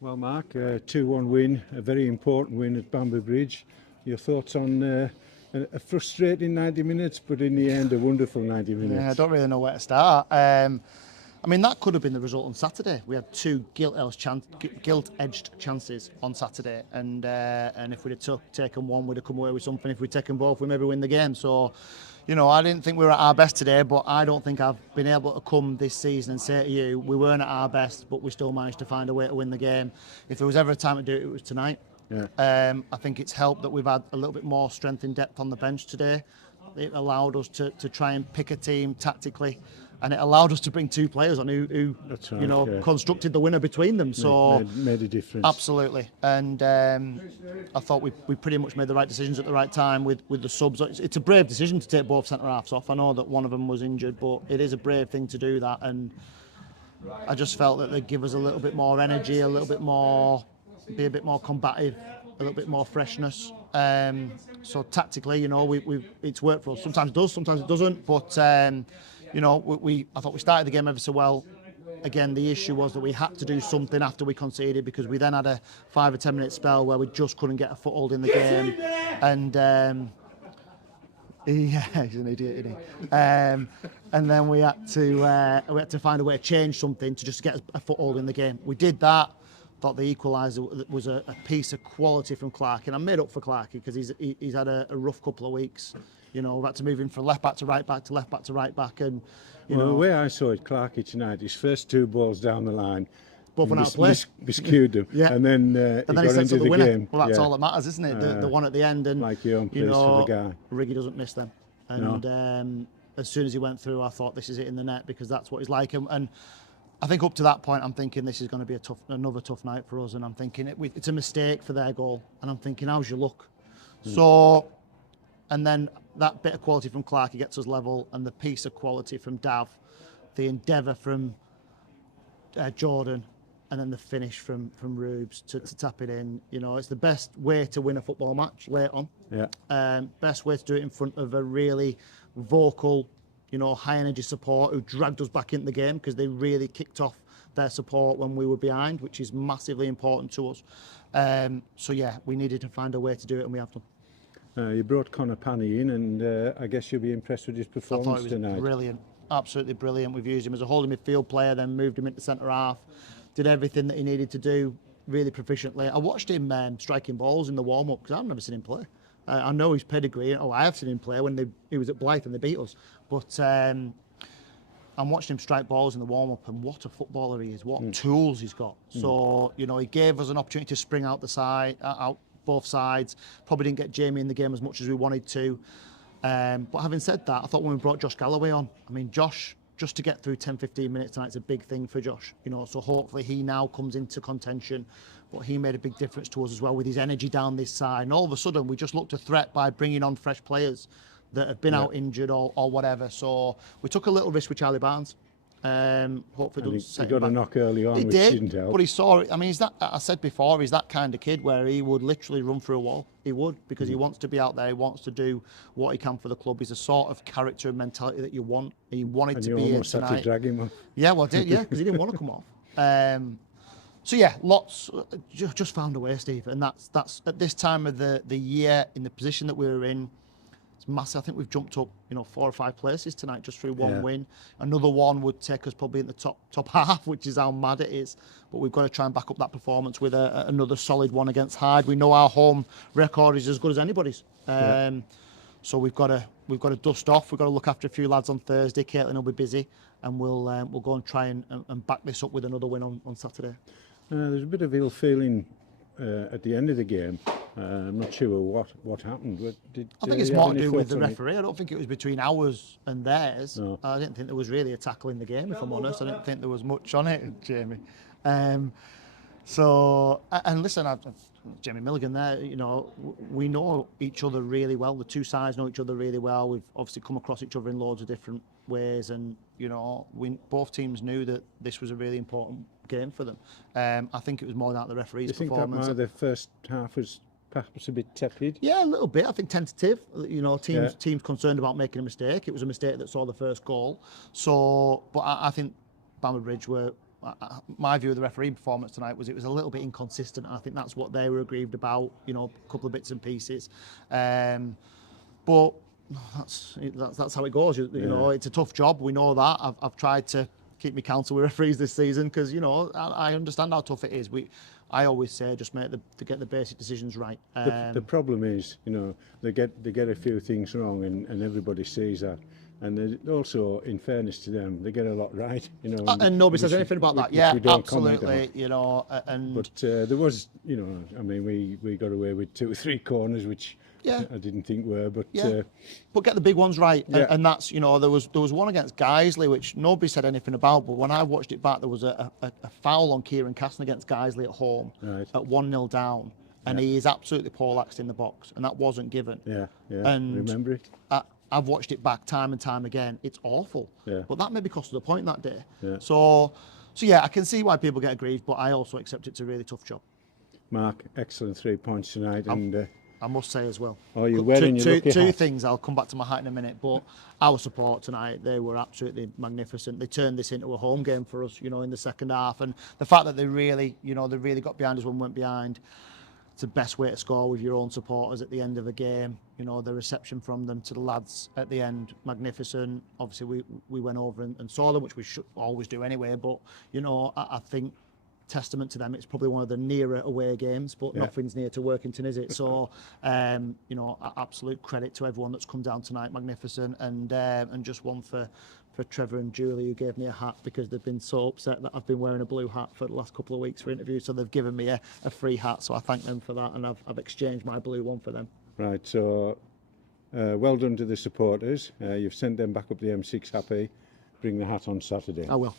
Well, Mark, 2-1 win, a very important win at Bamber Bridge. Your thoughts on a frustrating 90 minutes, but in the end, a wonderful 90 minutes? Yeah, I don't really know where to start. I mean, that could have been the result on Saturday. We had two gilt-edged chances on Saturday, and if we'd have taken one, we'd have come away with something. If we'd taken both, we maybe win the game. So, you know, I didn't think we were at our best today, but I don't think I've been able to come this season and say to you, we weren't at our best, but we still managed to find a way to win the game. If there was ever a time to do it, it was tonight. Yeah. I think it's helped that we've had a little bit more strength and depth on the bench today. It allowed us to try and pick a team tactically, and it allowed us to bring two players on who right, constructed the winner between them. So made a difference. Absolutely, and I thought we pretty much made the right decisions at the right time with the subs. It's a brave decision to take both centre halves off. I know that one of them was injured, but it is a brave thing to do that, and I just felt that they'd give us a little bit more energy, a little bit more, be a bit more combative, a little bit more freshness. So tactically, you know, it's worked for us. Sometimes it does, sometimes it doesn't. But you know, I thought we started the game ever so well. Again, the issue was that we had to do something after we conceded, because we then had a 5 or 10 minute spell where we just couldn't get a foothold in the game. And yeah, he's an idiot, isn't he? And then we had to find a way to change something to just get a foothold in the game. We did that. Thought the equaliser was a piece of quality from Clarkey, and I made up for Clarkey because he's had a rough couple of weeks. You know, we've had to move him from left back to right back to left back to right back, and the way I saw it, Clarkey tonight, his first two balls down the line, both went out of play, skewed them, yeah. and then he got into the winner. game. Well, that's all that matters, isn't it? The one at the end, and like your own place for the guy. Riggy doesn't miss them, and as soon as he went through, I thought this is it in the net, because that's what he's like, and I think up to that point, I'm thinking this is going to be another tough night for us, and I'm thinking it's a mistake for their goal, and I'm thinking, how's your luck? So, and then that bit of quality from Clarkey gets us level, and the piece of quality from Dav, the endeavour from Jordan, and then the finish from Rubes to tap it in. You know, it's the best way to win a football match late on. Yeah. Best way to do it in front of a really vocal, you know, high energy support who dragged us back into the game, because they really kicked off their support when we were behind, which is massively important to us. So yeah, we needed to find a way to do it, and we have done. You brought Connor Panny in, and I guess you'll be impressed with his performance tonight. tonight. Brilliant, absolutely brilliant. We've used him as a holding midfield player, then moved him into centre half, did everything that he needed to do really proficiently. I watched him striking balls in the warm up, because I've never seen him play. I know his pedigree. I have seen him play when he was at Blyth and they beat us. But I'm watching him strike balls in the warm-up, and what a footballer he is, what tools he's got. So, you know, he gave us an opportunity to spring out both sides. Probably didn't get Jamie in the game as much as we wanted to. But having said that, I thought when we brought Josh Galloway on, I mean, Josh, just to get through 10-15 minutes tonight's a big thing for Josh. You know, so hopefully he now comes into contention. But he made a big difference to us as well with his energy down this side. And all of a sudden, we just looked a threat by bringing on fresh players that have been out injured or whatever. So we took a little risk with Charlie Barnes. Hopefully he got a knock early on, which didn't help. But he saw it. I mean, I said before, he's that kind of kid where he would literally run through a wall. He would, because he wants to be out there. He wants to do what he can for the club. He's a sort of character and mentality that you want. He wanted to be here tonight. And you almost had to drag him off. Yeah, well, I did, because he didn't want to come off. So yeah, just found a way, Steve, and that's at this time of the year, in the position that we were in, it's massive. I think we've jumped up, 4 or 5 places tonight just through one win. Another one would take us probably in the top half, which is how mad it is. But we've got to try and back up that performance with another solid one against Hyde. We know our home record is as good as anybody's. So we've got to dust off. We've got to look after a few lads on Thursday. Caitlin will be busy, and we'll go and try and back this up with another win on Saturday. There's a bit of ill feeling at the end of the game. I'm not sure what happened. I think it's more to do with the referee. I don't think it was between ours and theirs. No. I didn't think there was really a tackle in the game, if I'm honest. I didn't think there was much on it, Jamie. So, and listen, Jamie Milligan there, we know each other really well. The two sides know each other really well. We've obviously come across each other in loads of different ways, and both teams knew that this was a really important game for them. I think it was more than the referee's performance. Do you think that the first half was perhaps a bit tepid? Yeah, a little bit. I think tentative. Teams concerned about making a mistake. It was a mistake that saw the first goal. So, but I think Bamber Bridge were my view of the refereeing performance tonight was it was a little bit inconsistent. And I think that's what they were aggrieved about. You know, a couple of bits and pieces, but that's how it goes. You know, it's a tough job. We know that. I've tried to keep me counsel with referees this season because you know I understand how tough it is. I always say just to get the basic decisions right. The problem is, you know, they get a few things wrong, and everybody sees that. And also, in fairness to them, they get a lot right, you know. And nobody says anything about that. Yeah, absolutely. You know, but there was, you know, I mean, we got away with 2 or 3 corners, which I didn't think were, but but get the big ones right, and that's, you know, there was one against Guiseley which nobody said anything about, but when I watched it back, there was a foul on Kieran Caston against Guiseley at home at 1-0 down. And he is absolutely poleaxed in the box, and that wasn't given. And remember it. I've watched it back time and time again. It's awful. But that maybe cost us a point that day. So yeah, I can see why people get aggrieved, but I also accept it's a really tough job. Mark, excellent 3 points tonight, and I must say as well. Oh, you're wearing your lucky two hat. things. I'll come back to my hat in a minute, but our support tonight, they were absolutely magnificent. They turned this into a home game for us, you know, in the second half, and the fact that they really got behind us when we went behind. It's the best way to score with your own supporters at the end of a game. You know, the reception from them to the lads at the end, magnificent. Obviously, we went over and saw them, which we should always do anyway. But, you know, I think testament to them, it's probably one of the nearer away games, but nothing's near to Workington, is it? So, you know, absolute credit to everyone that's come down tonight, magnificent. And just one for Trevor and Julie, who gave me a hat because they've been so upset that I've been wearing a blue hat for the last couple of weeks for interviews. So they've given me a free hat. So I thank them for that, and I've exchanged my blue one for them. Right, so well done to the supporters. You've sent them back up the M6 happy. Bring the hat on Saturday. I will.